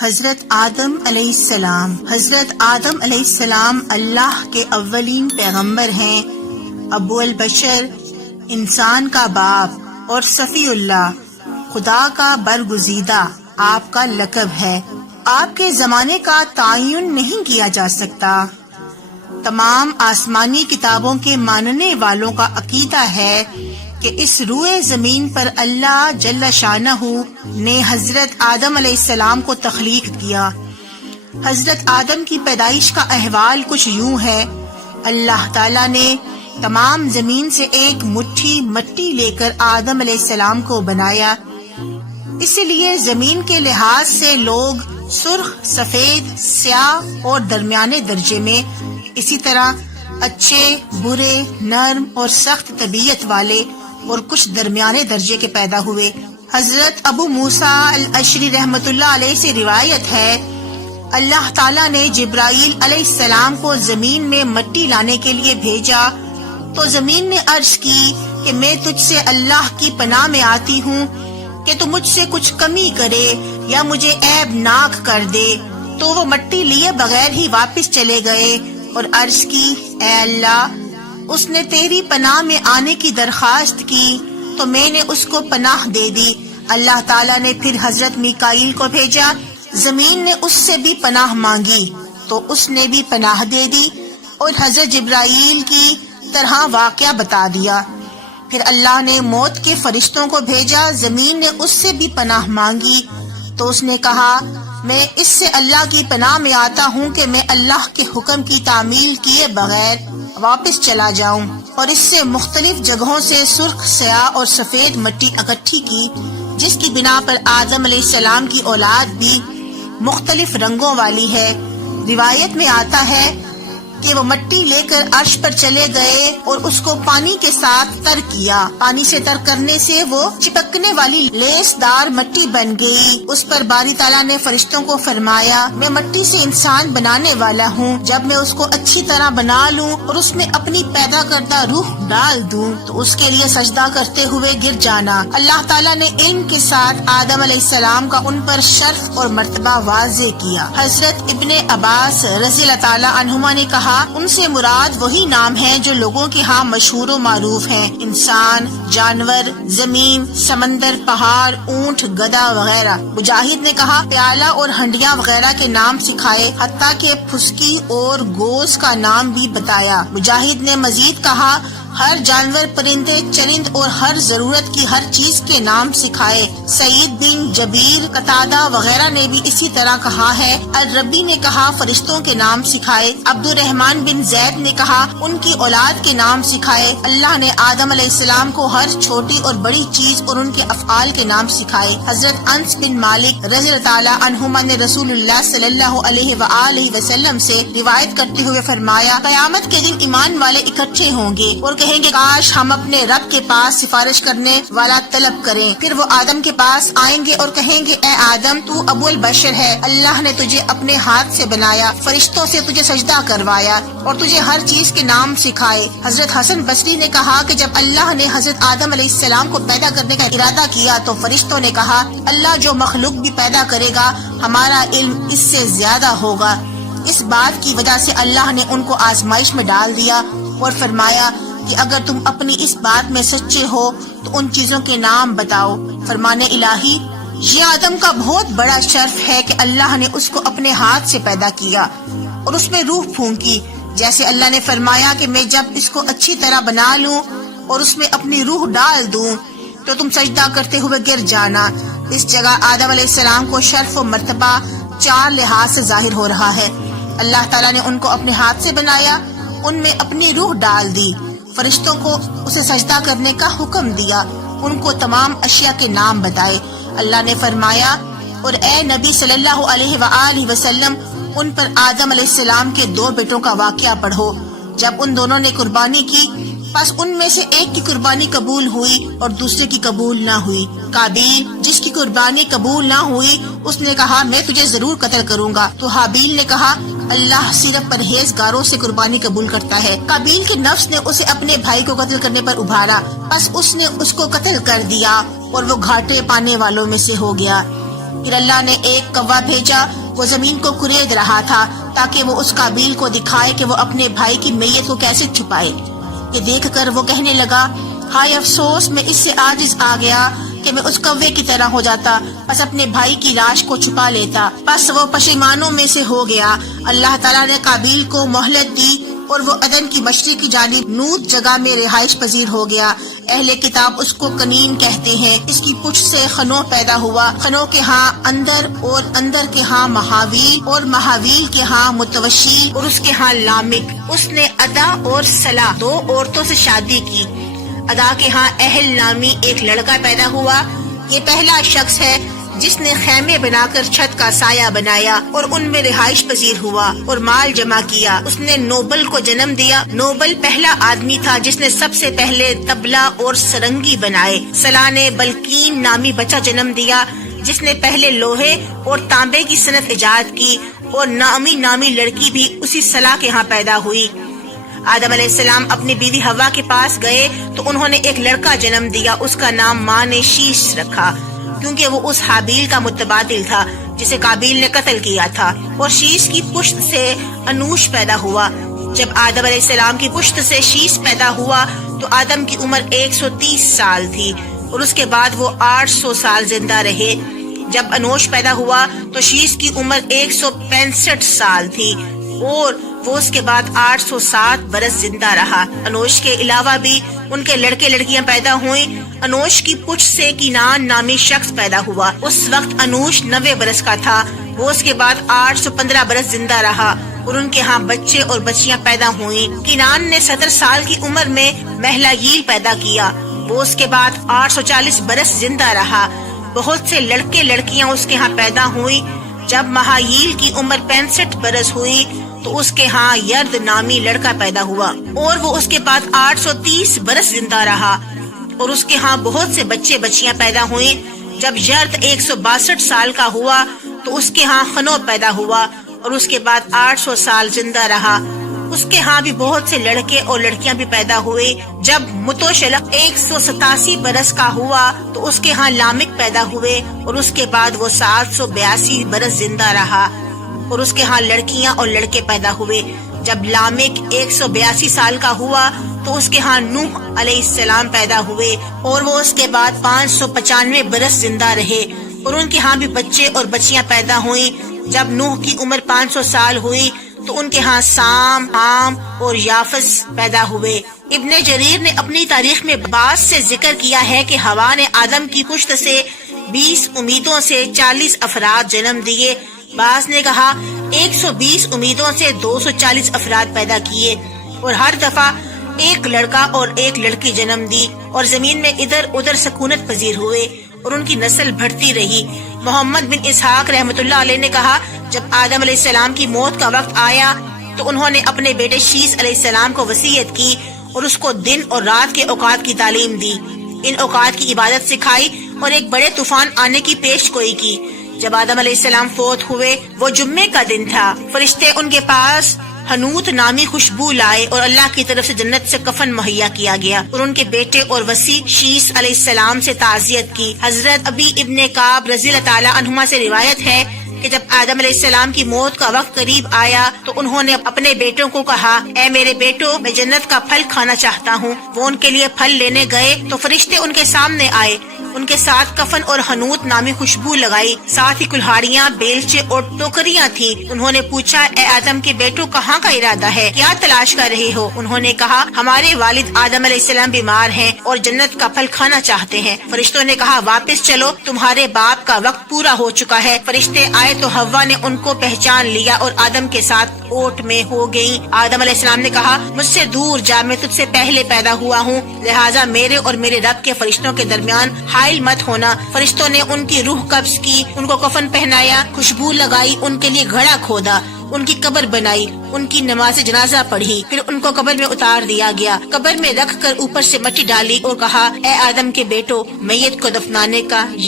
حضرت آدم علیہ السلام اللہ کے اولین پیغمبر ہیں، ابو البشر، انسان کا باپ اور صفی اللہ، خدا کا برگزیدہ آپ کا لقب ہے۔ آپ کے زمانے کا تعین نہیں کیا جا سکتا۔ تمام آسمانی کتابوں کے ماننے والوں کا عقیدہ ہے کہ اس روئے زمین پر اللہ جل شانہ نے حضرت آدم علیہ السلام کو تخلیق کیا۔ حضرت آدم کی پیدائش کا احوال کچھ یوں ہے۔ اللہ تعالیٰ نے تمام زمین سے ایک مٹھی مٹی لے کر آدم علیہ السلام کو بنایا۔ اس لیے زمین کے لحاظ سے لوگ سرخ، سفید، سیاہ اور درمیانے درجے میں، اسی طرح اچھے، برے، نرم اور سخت طبیعت والے اور کچھ درمیانے درجے کے پیدا ہوئے۔ حضرت ابو موسیٰ الاشعری رحمۃ اللہ علیہ سے روایت ہے، اللہ تعالیٰ نے جبرائیل علیہ السلام کو زمین میں مٹی لانے کے لیے بھیجا تو زمین نے عرض کی کہ میں تجھ سے اللہ کی پناہ میں آتی ہوں کہ تو مجھ سے کچھ کمی کرے یا مجھے عیب ناک کر دے۔ تو وہ مٹی لیے بغیر ہی واپس چلے گئے اور عرض کی، اے اللہ، اس نے تیری پناہ میں آنے کی درخواست کی تو میں نے اس کو پناہ دے دی۔ اللہ تعالیٰ نے پھر حضرت میکائیل کو بھیجا، زمین نے اس سے بھی پناہ مانگی تو اس نے بھی پناہ دے دی اور حضرت جبرائیل کی طرح واقعہ بتا دیا۔ پھر اللہ نے موت کے فرشتوں کو بھیجا، زمین نے اس سے بھی پناہ مانگی تو اس نے کہا، میں اس سے اللہ کی پناہ میں آتا ہوں کہ میں اللہ کے حکم کی تعمیل کیے بغیر واپس چلا جاؤں، اور اس سے مختلف جگہوں سے سرخ، سیاہ اور سفید مٹی اکٹھی کی، جس کی بنا پر آدم علیہ السلام کی اولاد بھی مختلف رنگوں والی ہے۔ روایت میں آتا ہے کہ وہ مٹی لے کر عرش پر چلے گئے اور اس کو پانی کے ساتھ تر کیا۔ پانی سے تر کرنے سے وہ چپکنے والی لیس دار مٹی بن گئی۔ اس پر باری تعالیٰ نے فرشتوں کو فرمایا، میں مٹی سے انسان بنانے والا ہوں، جب میں اس کو اچھی طرح بنا لوں اور اس میں اپنی پیدا کردہ روح ڈال دوں تو اس کے لیے سجدہ کرتے ہوئے گر جانا۔ اللہ تعالیٰ نے علم کے ساتھ آدم علیہ السلام کا ان پر شرف اور مرتبہ واضح کیا۔ حضرت ابن عباس رضی اللہ تعالیٰ عنہما نے کہا، ان سے مراد وہی نام ہیں جو لوگوں کے ہاں مشہور و معروف ہیں، انسان، جانور، زمین، سمندر، پہاڑ، اونٹ، گدھا وغیرہ۔ مجاہد نے کہا، پیالہ اور ہنڈیاں وغیرہ کے نام سکھائے، حتیٰ کہ پھسکی اور گوز کا نام بھی بتایا۔ مجاہد نے مزید کہا، ہر جانور، پرندے، چرند اور ہر ضرورت کی ہر چیز کے نام سکھائے۔ سعید بن جبیر، قتادہ وغیرہ نے بھی اسی طرح کہا ہے۔ الربی نے کہا، فرشتوں کے نام سکھائے۔ عبد الرحمن بن زید نے کہا، ان کی اولاد کے نام سکھائے۔ اللہ نے آدم علیہ السلام کو ہر چھوٹی اور بڑی چیز اور ان کے افعال کے نام سکھائے۔ حضرت انس بن مالک رضی اللہ تعالیٰ عنہما نے رسول اللہ صلی اللہ علیہ وآلہ وسلم سے روایت کرتے ہوئے فرمایا، قیامت کے دن ایمان والے اکٹھے ہوں گے اور کہیں گے، کاش ہم اپنے رب کے پاس سفارش کرنے والا طلب کریں۔ پھر وہ آدم کے پاس آئیں گے اور کہیں گے، اے آدم، تو ابو البشر ہے، اللہ نے تجھے اپنے ہاتھ سے بنایا، فرشتوں سے تجھے سجدہ کروایا اور تجھے ہر چیز کے نام سکھائے۔ حضرت حسن بصری نے کہا کہ جب اللہ نے حضرت آدم علیہ السلام کو پیدا کرنے کا ارادہ کیا تو فرشتوں نے کہا، اللہ جو مخلوق بھی پیدا کرے گا ہمارا علم اس سے زیادہ ہوگا۔ اس بات کی وجہ سے اللہ نے ان کو آزمائش میں ڈال دیا اور فرمایا کہ اگر تم اپنی اس بات میں سچے ہو تو ان چیزوں کے نام بتاؤ۔ فرمان الہی، یہ آدم کا بہت بڑا شرف ہے کہ اللہ نے اس کو اپنے ہاتھ سے پیدا کیا اور اس میں روح پھونکی، جیسے اللہ نے فرمایا کہ میں جب اس کو اچھی طرح بنا لوں اور اس میں اپنی روح ڈال دوں تو تم سجدہ کرتے ہوئے گر جانا۔ اس جگہ آدم علیہ السلام کو شرف و مرتبہ 4 لحاظ سے ظاہر ہو رہا ہے۔ اللہ تعالیٰ نے ان کو اپنے ہاتھ سے بنایا، ان میں اپنی روح ڈال دی، فرشتوں کو اسے سجدہ کرنے کا حکم دیا، ان کو تمام اشیاء کے نام بتائے۔ اللہ نے فرمایا، اور اے نبی صلی اللہ علیہ وآلہ وسلم، ان پر آدم علیہ السلام کے 2 بیٹوں کا واقعہ پڑھو۔ جب ان دونوں نے قربانی کی، پس ان میں سے ایک کی قربانی قبول ہوئی اور دوسرے کی قبول نہ ہوئی۔ قابیل، جس کی قربانی قبول نہ ہوئی، اس نے کہا، میں تجھے ضرور قتل کروں گا، تو حابیل نے کہا، اللہ صرف پرہیزگاروں سے قربانی قبول کرتا ہے۔ قابیل کے نفس نے اسے اپنے بھائی کو قتل کرنے پر ابھارا، پس اس نے اس کو قتل کر دیا اور وہ گھاٹے پانے والوں میں سے ہو گیا۔ پھر اللہ نے ایک کوا بھیجا، وہ زمین کو کرید رہا تھا تاکہ وہ اس قابیل کو دکھائے کہ وہ اپنے بھائی کی میت کو کیسے چھپائے۔ یہ دیکھ کر وہ کہنے لگا، ہائے افسوس، میں اس سے عاجز آ گیا کہ میں اس کوے کی طرح ہو جاتا، بس اپنے بھائی کی لاش کو چھپا لیتا۔ بس وہ پشیمانوں میں سے ہو گیا۔ اللہ تعالیٰ نے قابیل کو مہلت دی اور وہ عدن کی مشرق کی جانب نوت جگہ میں رہائش پذیر ہو گیا۔ اہل کتاب اس کو کنین کہتے ہیں۔ اس کی پشت سے خنو پیدا ہوا، خنو کے ہاں اندر اور اندر کے ہاں مہاویل اور مہاویل کے ہاں متوشی اور اس کے ہاں لامک۔ اس نے ادا اور سلا 2 عورتوں سے شادی کی۔ ادا کے ہاں اہل نامی ایک لڑکا پیدا ہوا۔ یہ پہلا شخص ہے جس نے خیمے بنا کر چھت کا سایہ بنایا اور ان میں رہائش پذیر ہوا اور مال جمع کیا۔ اس نے نوبل کو جنم دیا۔ نوبل پہلا آدمی تھا جس نے سب سے پہلے طبلہ اور سرنگی بنائے۔ سلا نے بلقین نامی بچہ جنم دیا جس نے پہلے لوہے اور تانبے کی صنعت ایجاد کی، اور نامی لڑکی بھی اسی سلا کے ہاں پیدا ہوئی۔ آدم علیہ السلام اپنی بیوی ہوا کے پاس گئے تو انہوں نے ایک لڑکا جنم دیا۔ اس کا نام ماں نے شیش رکھا کیونکہ وہ اس حابیل کا متبادل تھا جسے قابیل نے قتل کیا تھا، اور شیش کی پشت سے انوش پیدا ہوا۔ جب آدم علیہ السلام کی پشت سے شیش پیدا ہوا تو آدم کی عمر 130 سال تھی، اور اس کے بعد وہ 800 سال زندہ رہے۔ جب انوش پیدا ہوا تو شیش کی عمر 165 سال تھی، اور وہ اس کے بعد 807 برس زندہ رہا۔ انوش کے علاوہ بھی ان کے لڑکے لڑکیاں پیدا ہوئیں۔ انوش کی پشت سے کینان نامی شخص پیدا ہوا۔ اس وقت انوش 90 برس کا تھا۔ وہ اس کے بعد 815 برس زندہ رہا، اور ان کے ہاں بچے اور بچیاں پیدا ہوئیں۔ کینان نے 70 سال کی عمر میں مہلائیل پیدا کیا۔ وہ اس کے بعد 840 برس زندہ رہا۔ بہت سے لڑکے لڑکیاں اس کے ہاں پیدا ہوئیں۔ جب مہائیل کی عمر 65 برس ہوئی تو اس کے ہاں یرد نامی لڑکا پیدا ہوا، اور وہ اس کے بعد 830 برس زندہ رہا، اور اس کے ہاں بہت سے بچے بچیاں پیدا ہوئیں۔ جب یرد 162 سال کا ہوا تو اس کے ہاں خنو پیدا ہوا، اور اس کے بعد 800 سال زندہ رہا۔ اس کے ہاں بھی بہت سے لڑکے اور لڑکیاں بھی پیدا ہوئے۔ جب متوشلق 187 برس کا ہوا تو اس کے ہاں لامک پیدا ہوئے، اور اس کے بعد وہ 782 برس زندہ رہا، اور اس کے ہاں لڑکیاں اور لڑکے پیدا ہوئے۔ جب لامک 182 سال کا ہوا تو اس کے ہاں نوح علیہ السلام پیدا ہوئے، اور وہ اس کے بعد 595 برس زندہ رہے، اور ان کے ہاں بھی بچے اور بچیاں پیدا ہوئیں۔ جب نوح کی عمر 500 سال ہوئی تو ان کے ہاں سام، حام اور یافس پیدا ہوئے۔ ابن جریر نے اپنی تاریخ میں بعض سے ذکر کیا ہے کہ ہوا نے آدم کی پشت سے 20 امیدوں سے 40 افراد جنم دیے۔ بعض نے کہا 120 امیدوں سے 240 افراد پیدا کیے، اور ہر دفعہ ایک لڑکا اور ایک لڑکی جنم دی، اور زمین میں ادھر ادھر سکونت پذیر ہوئے، اور ان کی نسل بڑھتی رہی۔ محمد بن اسحاق رحمۃ اللہ علیہ نے کہا، جب آدم علیہ السلام کی موت کا وقت آیا تو انہوں نے اپنے بیٹے شیس علیہ السلام کو وصیت کی، اور اس کو دن اور رات کے اوقات کی تعلیم دی، ان اوقات کی عبادت سکھائی، اور ایک بڑے طوفان آنے کی پیش گوئی کی۔ جب آدم علیہ السلام فوت ہوئے، وہ جمعے کا دن تھا، فرشتے ان کے پاس حنوت نامی خوشبو لائے، اور اللہ کی طرف سے جنت سے کفن مہیا کیا گیا، اور ان کے بیٹے اور وصی شیس علیہ السلام سے تعزیت کی۔ حضرت ابی ابن کعب رضی اللہ تعالی عنہما سے روایت ہے کہ جب آدم علیہ السلام کی موت کا وقت قریب آیا تو انہوں نے اپنے بیٹوں کو کہا، اے میرے بیٹو، میں جنت کا پھل کھانا چاہتا ہوں۔ وہ ان کے لیے پھل لینے گئے تو فرشتے ان کے سامنے آئے، ان کے ساتھ کفن اور حنوت نامی خوشبو لگائی، ساتھ ہی کلہاڑیاں، بیلچے اور ٹوکریاں تھیں۔ انہوں نے پوچھا، اے آدم کے بیٹو، کہاں کا ارادہ ہے؟ کیا تلاش کر رہے ہو؟ انہوں نے کہا، ہمارے والد آدم علیہ السلام بیمار ہیں اور جنت کا پھل کھانا چاہتے ہیں۔ فرشتوں نے کہا، واپس چلو، تمہارے باپ کا وقت پورا ہو چکا ہے۔ فرشتے آئے تو حوا نے ان کو پہچان لیا اور آدم کے ساتھ اوٹ میں ہو گئیں۔ آدم علیہ السلام نے کہا، مجھ سے دور جا، میں تجھ سے پہلے پیدا ہوا ہوں، لہٰذا میرے اور میرے رب کے فرشتوں کے درمیان حائل مت ہونا۔ فرشتوں نے ان کی روح قبض کی، ان کو کفن پہنایا، خوشبو لگائی، ان کے لیے گھڑا کھودا، ان کی قبر بنائی، ان کی نماز جنازہ پڑھی، پھر ان کو قبر میں اتار دیا گیا، قبر میں رکھ کر اوپر سے مٹی ڈالی اور کہا، اے آدم کے بیٹو، میت کو دفنانے کا